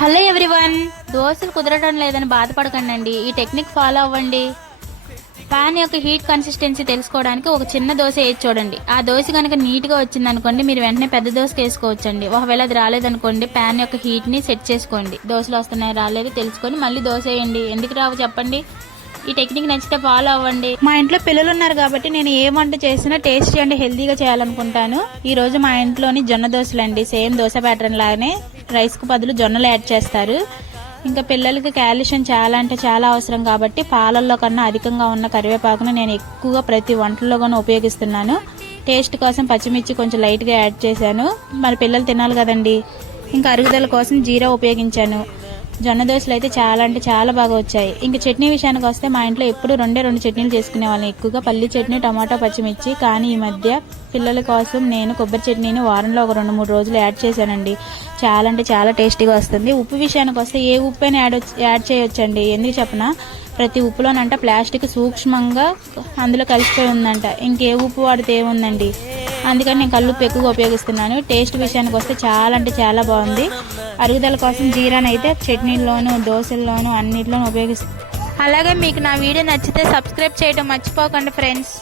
Hello everyone, దోశలు కుదరడం లేదని బాధపడకండి. ఈ టెక్నిక్ ఫాలో అవ్వండి. పాన్ యొక్క హీట్ కన్సిస్టెన్సీ తెలుసుకోవడానికి ఒక చిన్న దోశ వేసి చూడండి. ఆ దోశ కనుక నీట్గా వచ్చిందనుకోండి, మీరు వెంటనే పెద్ద దోశకి వేసుకోవచ్చండి. ఒకవేళ అది రాలేదనుకోండి, పాన్ యొక్క హీట్ని సెట్ చేసుకోండి. దోశలు వస్తున్నాయి రాలేదు తెలుసుకొని మళ్ళీ దోశ వేయండి. ఎందుకు రావు చెప్పండి. ఈ టెక్నిక్ నచ్చితే ఫాలో అవ్వండి. మా ఇంట్లో పిల్లలు ఉన్నారు కాబట్టి నేను ఏ వంట చేసినా టేస్టీ అండ్ హెల్తీగా చేయాలనుకుంటాను. ఈ రోజు మా ఇంట్లోని జొన్న దోశలు అండి. సేమ్ దోశ ప్యాటర్న్ లాగానే రైస్కు బదులు జొన్నలు యాడ్ చేస్తారు. ఇంకా పిల్లలకి కాల్షియం చాలా అంటే చాలా అవసరం కాబట్టి పాలల్లో కన్నా అధికంగా ఉన్న కరివేపాకును నేను ఎక్కువగా ప్రతి వంటల్లో కూడా ఉపయోగిస్తున్నాను. టేస్ట్ కోసం పచ్చిమిర్చి కొంచెం లైట్గా యాడ్ చేశాను. మరి పిల్లలు తినాలి కదండి. ఇంకా అరుగుదల కోసం జీరా ఉపయోగించాను. జొన్న దోశలు అయితే చాలా అంటే చాలా బాగా వచ్చాయి. ఇంకా చట్నీ విషయానికి వస్తే మా ఇంట్లో ఎప్పుడు రెండు చట్నీలు చేసుకునే వాళ్ళం. ఎక్కువగా పల్లి చట్నీ, టమాటా, పచ్చిమిర్చి. కానీ ఈ మధ్య పిల్లల కోసం నేను కొబ్బరి చట్నీని వారంలో ఒక 2-3 రోజులు యాడ్ చేశానండి. చాలా అంటే చాలా టేస్టీగా వస్తుంది. ఉప్పు విషయానికి వస్తే ఏ ఉప్పు అయినా యాడ్ చేయొచ్చండి. ఎందుకు చెప్పనా, ప్రతి ఉప్పులోనంట ప్లాస్టిక్ సూక్ష్మంగా అందులో కలిసిపోయి ఉందంట. ఇంకే ఉప్పు వాడితే ఏముందండి. అందుకని నేను కల్లుప్పు ఎక్కువగా ఉపయోగిస్తున్నాను. టేస్ట్ విషయానికి వస్తే చాలా అంటే చాలా బాగుంది. అరుగుదల కోసం జీరానైతే చట్నీల్లోనూ, దోశల్లోనూ అన్నిట్లోనూ ఉపయోగిస్తాను. అలాగే మీకు నా వీడియో నచ్చితే సబ్స్క్రైబ్ చేయడం మర్చిపోకండి ఫ్రెండ్స్.